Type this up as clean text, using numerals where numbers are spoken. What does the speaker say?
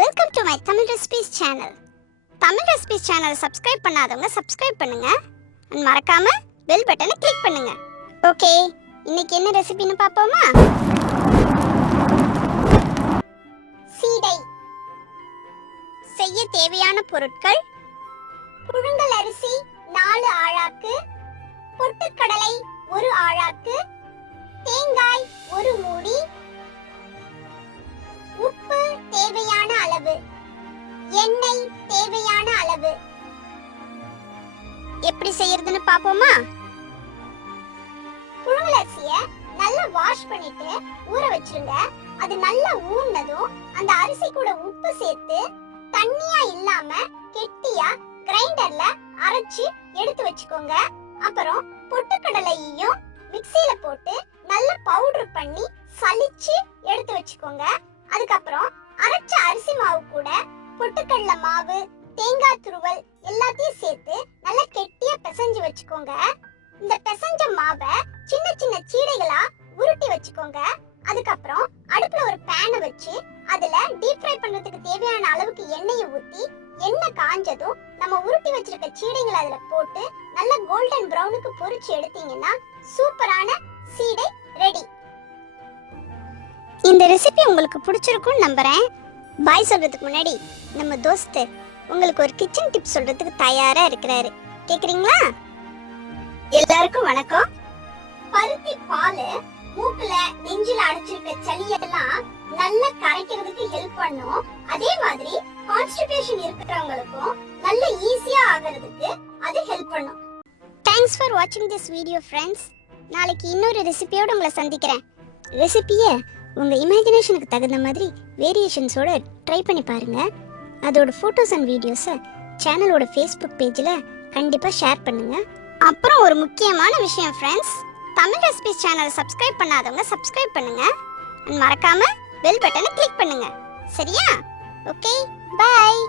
Welcome to my Tamil Recipes channel. Tamil Recipes channel subscribe பண்ணாதவங்க subscribe பண்ணுங்க and மறக்காம bell button click பண்ணுங்க. Okay, இன்னைக்கு என்ன ரெசிபின்னு பாப்போமா? சீடை. செய்ய தேவையான பொருட்கள்: புழுங்கல் அரிசி 4 ஆழாக்கு, பொட்டுக்கடலை 1 ஆழாக்கு, தேங்காய் 1 மூடி, உப்பு தேவையான அளவு, எண்ணெய் தேவையான அளவு. எப்படி செய்யறதுன்னு பாப்போமா? புழுங்கல் அரிசியை நல்லா வாஷ் பண்ணிட்டு ஊற வச்சிருங்க. அது நல்லா ஊறினதும் அந்த அரிசி கூட உப்பு சேர்த்து தண்ணியா இல்லாம கெட்டியா கிரைண்டர்ல அரைச்சு எடுத்து வச்சுக்கோங்க. அப்புறம் பொட்டுக்கடலையையும் மிக்ஸில போட்டு நல்ல பவுடர் பண்ணி சலிச்சு எடுத்து வச்சுக்கோங்க. அதுக்கப்புறம் அரைச்ச அரிசி மாவு கூட பொட்டுக்கடலை மாவு, தேங்காய் துருவல் எல்லாத்தையும் சேர்த்து நல்லா கெட்டியா பிசைஞ்சு வச்சுக்கோங்க. இந்த பிசைஞ்ச மாவை சின்ன சின்ன சீடைகளா உருட்டி வச்சுக்கோங்க. அதுக்கப்புறம் அடுப்புல ஒரு பேனை வச்சு அதுல டீப் ஃப்ரை பண்றதுக்கு தேவையான அளவுக்கு எண்ணெயை ஊத்தி, எண்ணெய் காஞ்சதும் நம்ம உருட்டி வச்சிருக்க சீடைகளை அதுல போட்டு நல்லா கோல்டன் பிரவுனுக்கு பொரிச்சு எடுத்தீங்கன்னா சூப்பரான சீடை ரெடி. இந்த ரெசிபி உங்களுக்கு பிடிச்சிருக்கும்னு நம்புறேன். பாய் சொல்றதுக்கு முன்னாடி நம்ம தோஸ்து உங்களுக்கு ஒரு கிச்சன் டிப் சொல்றதுக்கு தயாரா இருக்கிறாரு. கேக்குறீங்களா? எல்லாருக்கும் வணக்கம். பருத்தி பால் மூக்குல நெஞ்சில அடைச்சிருக்க சளியெல்லாம் நல்லா கரைக்கிறதுக்கு ஹெல்ப் பண்ணும். அதே மாதிரி கான்ஸ்டிபேஷன் இருக்கிறவங்களுக்கும் நல்ல ஈஸியா ஆகிறதுக்கு அது ஹெல்ப் பண்ணும். தேங்க்ஸ் ஃபார் வாட்சிங் திஸ் வீடியோ ஃப்ரெண்ட்ஸ். நாளைக்கு இன்னொரு ரெசிபியோட உங்களை சந்திக்கிறேன். ரெசிபியை உங்கள் இமேஜினேஷனுக்கு தகுந்த மாதிரி வேரியேஷன்ஸோட ட்ரை பண்ணி பாருங்கள். அதோட ஃபோட்டோஸ் அண்ட் வீடியோஸை சேனலோட ஃபேஸ்புக் பேஜில் கண்டிப்பாக ஷேர் பண்ணுங்கள். அப்புறம் ஒரு முக்கியமான விஷயம் ஃப்ரெண்ட்ஸ், தமிழ் ரெசிபிஸ் சேனலை சப்ஸ்கிரைப் பண்ணாதவங்க சப்ஸ்கிரைப் பண்ணுங்கள் அண்ட் மறக்காமல் பெல் பட்டனை கிளிக் பண்ணுங்கள். சரியா? ஓகே, பாய்.